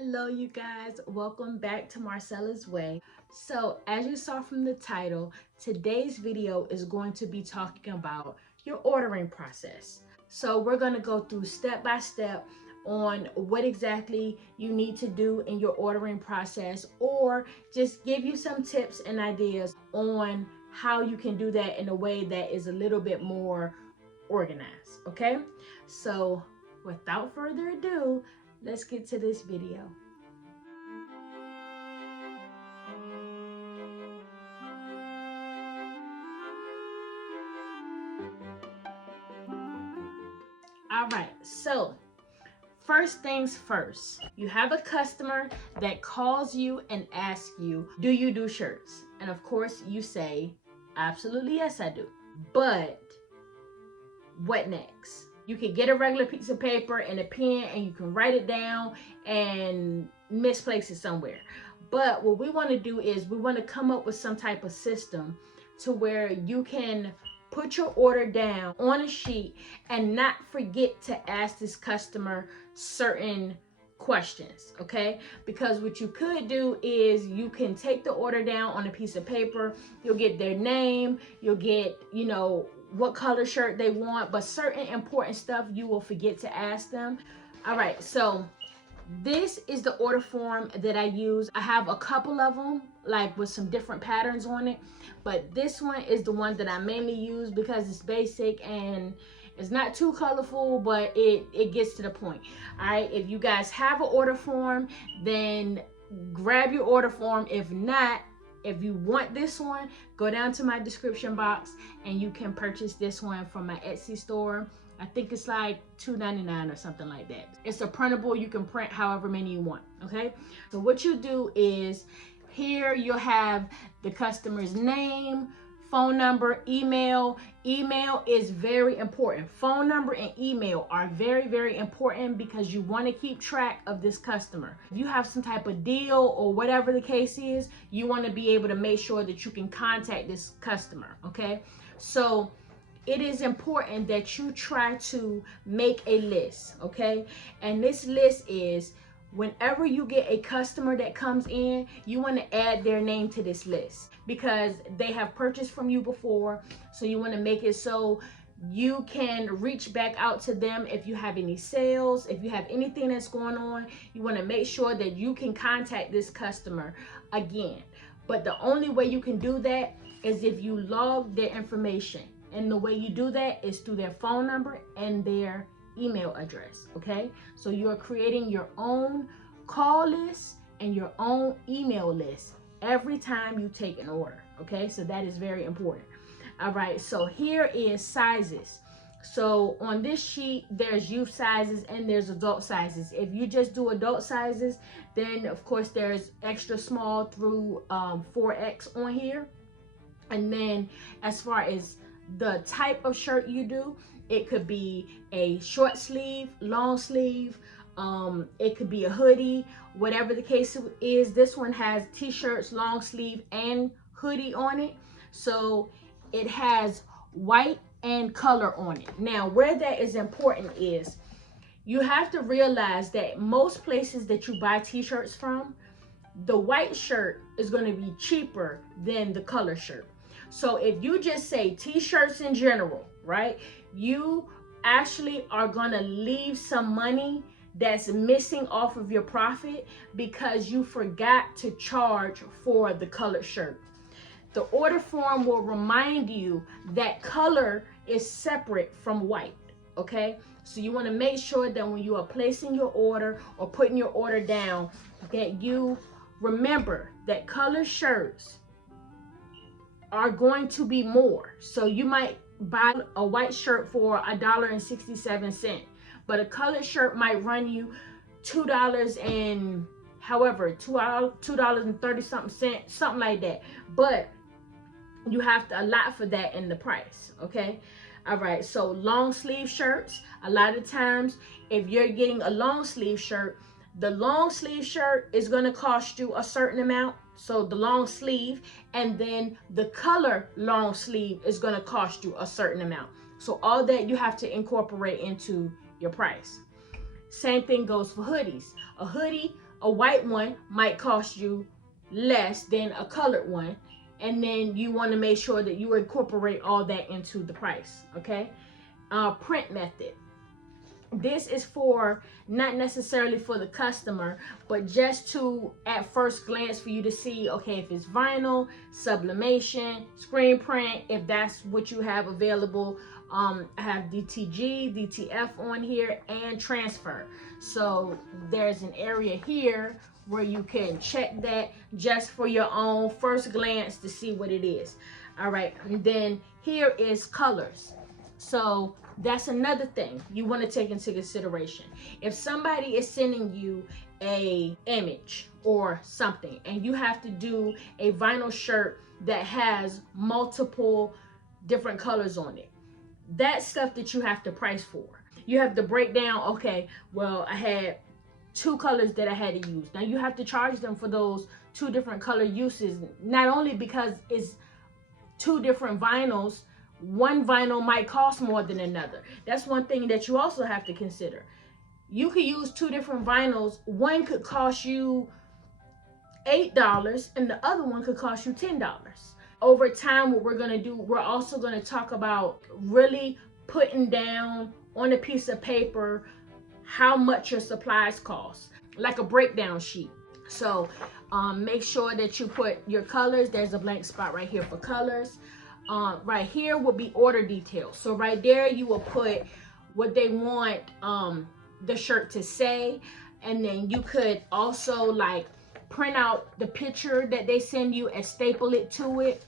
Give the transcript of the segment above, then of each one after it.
Hello you guys, welcome back to Marcella's Way. So as you saw from the title, today's video is going to be talking about your ordering process. So we're going to go through step by step on what exactly you need to do in your ordering process, or just give you some tips and ideas on how you can do that in a way that is a little bit more organized. Okay, so without further ado, let's get to this video. All right, so first things first, you have a customer that calls you and asks you, do you do shirts? And of course you say, absolutely yes, I do. But what next? You can get a regular piece of paper and a pen and you can write it down and misplace it somewhere. But what we want to do is we want to come up with some type of system to where you can put your order down on a sheet and not forget to ask this customer certain questions, okay? Because what you could do is you can take the order down on a piece of paper, you'll get their name, you'll get, what color shirt they want, but certain important stuff you will forget to ask them. All right, so this is the order form that I use. I have a couple of them, like with some different patterns on it, but this one is the one that I mainly use because it's basic and it's not too colorful, but it gets to the point. All right, if you guys have an order form, then grab your order form. If not, if you want this one, go down to my description box and you can purchase this one from my Etsy store. I think it's like $2.99 or something like that. It's a printable, you can print however many you want, okay? So what you do is, here you'll have the customer's name, phone number, email. Email is very important. Phone number and email are very, very important because you want to keep track of this customer. If you have some type of deal or whatever the case is, you want to be able to make sure that you can contact this customer, okay? So it is important that you try to make a list, okay? And this list is, whenever you get a customer that comes in, you want to add their name to this list because they have purchased from you before. So you want to make it so you can reach back out to them if you have any sales, if you have anything that's going on. You want to make sure that you can contact this customer again. But the only way you can do that is if you log their information. And the way you do that is through their phone number and their email address, okay? So you're creating your own call list and your own email list every time you take an order, okay? So that is very important. All right, so here is sizes. So on this sheet, there's youth sizes and there's adult sizes. If you just do adult sizes, then of course there's extra small through 4X on here. And then as far as the type of shirt you do, it could be a short sleeve, long sleeve, it could be a hoodie, whatever the case is. This one has t-shirts, long sleeve, and hoodie on it. So it has white and color on it. Now, where that is important is you have to realize that most places that you buy t-shirts from, the white shirt is going to be cheaper than the color shirt. So if you just say t-shirts in general, right, you actually are going to leave some money that's missing off of your profit because you forgot to charge for the colored shirt. The order form will remind you that color is separate from white, okay? So you want to make sure that when you are placing your order or putting your order down, that you remember that colored shirts are going to be more. So you might buy a white shirt for $1.67, but a colored shirt might run you $2 and $2.30 something like that. But you have to allot for that in the price, okay? All right, so long sleeve shirts, a lot of times if you're getting a long sleeve shirt, the long sleeve shirt is going to cost you a certain amount. So the long sleeve, and then the color long sleeve is going to cost you a certain amount. So all that you have to incorporate into your price. Same thing goes for hoodies. A hoodie, a white one might cost you less than a colored one, and then you want to make sure that you incorporate all that into the price. Okay. Print method. This is for not necessarily for the customer, but just to at first glance for you to see, okay, if it's vinyl, sublimation, screen print, if that's what you have available. I have DTG, DTF on here, and transfer. So there's an area here where you can check that just for your own first glance to see what it is. All right, and then here is colors. So that's another thing you want to take into consideration. If somebody is sending you a image or something and you have to do a vinyl shirt that has multiple different colors on it, that's stuff that you have to price for. You have to break down, okay, well, I had 2 colors that I had to use. Now you have to charge them for those 2 different color uses, not only because it's 2 different vinyls. One vinyl might cost more than another. That's one thing that you also have to consider. You could use 2 different vinyls. One could cost you $8 and the other one could cost you $10. Over time, what we're going to do, we're also going to talk about really putting down on a piece of paper how much your supplies cost, like a breakdown sheet. So make sure that you put your colors. There's a blank spot right here for colors. Right here will be order details. So right there you will put what they want the shirt to say, and then you could also like print out the picture that they send you and staple it to it.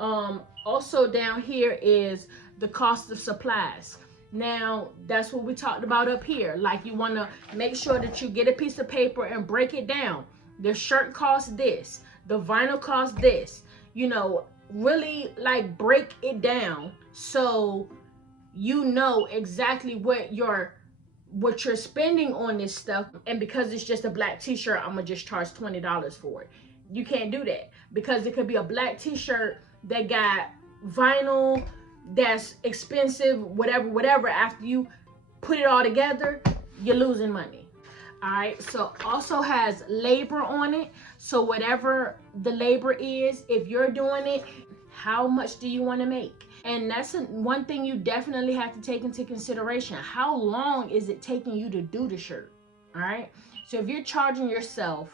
Also down here is the cost of supplies. Now that's what we talked about up here. Like you want to make sure that you get a piece of paper and break it down. The shirt costs this, the vinyl costs this, you know, really like break it down so you know exactly what you're spending on this stuff. And because it's just a black t-shirt, I'm gonna just charge $20 for it. You can't do that, because it could be a black t-shirt that got vinyl that's expensive, whatever. After you put it all together, you're losing money. All right, so also has labor on it. So whatever the labor is, if you're doing it, how much do you want to make? And that's one thing you definitely have to take into consideration. How long is it taking you to do the shirt? All right, so if you're charging yourself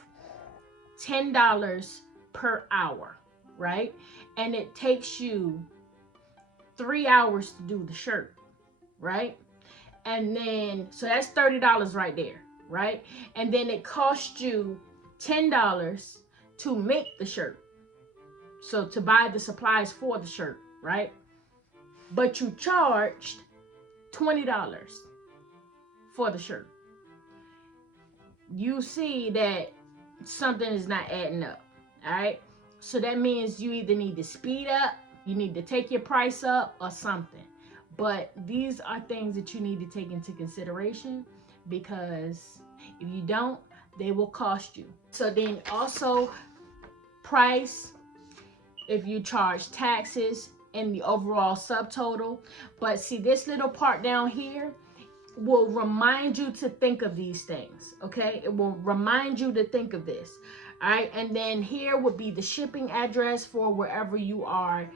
$10 per hour, right, and it takes you 3 hours to do the shirt, right, and then so that's $30 right there, right? And then it costs you $10 to make the shirt, so to buy the supplies for the shirt, right? But you charged $20 for the shirt. You see that something is not adding up. All right, so that means you either need to speed up, you need to take your price up, or something. But these are things that you need to take into consideration, because if you don't, they will cost you. So then also price, if you charge taxes and the overall subtotal. But see, this little part down here will remind you to think of these things. Okay, it will remind you to think of this. All right, and then here would be the shipping address for wherever you are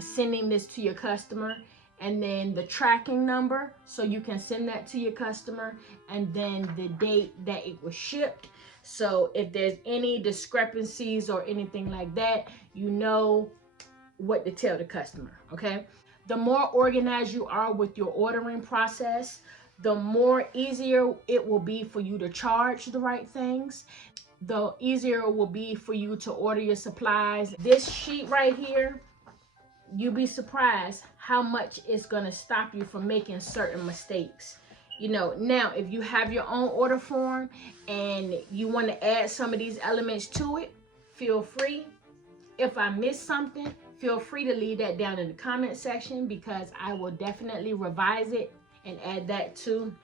sending this to your customer, and then the tracking number so you can send that to your customer, and then the date that it was shipped. So if there's any discrepancies or anything like that, you know what to tell the customer. Okay, the more organized you are with your ordering process, the more easier it will be for you to charge the right things. The easier it will be for you to order your supplies. This sheet right here, you'll be surprised how much it's gonna stop you from making certain mistakes. You know, now if you have your own order form and you want to add some of these elements to it, feel free. If I missed something, feel free to leave that down in the comment section, because I will definitely revise it and add that to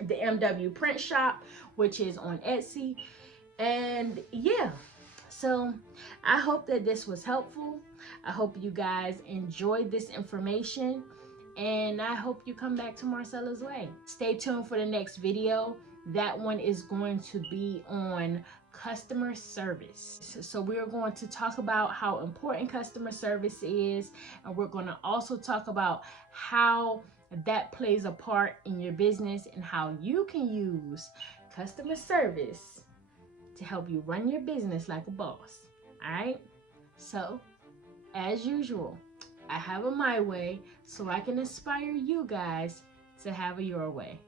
the MW Print Shop, which is on Etsy. And yeah, so I hope that this was helpful. I hope you guys enjoyed this information, and I hope you come back to Marcella's Way. Stay tuned for the next video. That one is going to be on customer service. So we're going to talk about how important customer service is, and we're going to also talk about how that plays a part in your business and how you can use customer service to help you run your business like a boss. All right? So, as usual, I have a my way so I can inspire you guys to have a your way.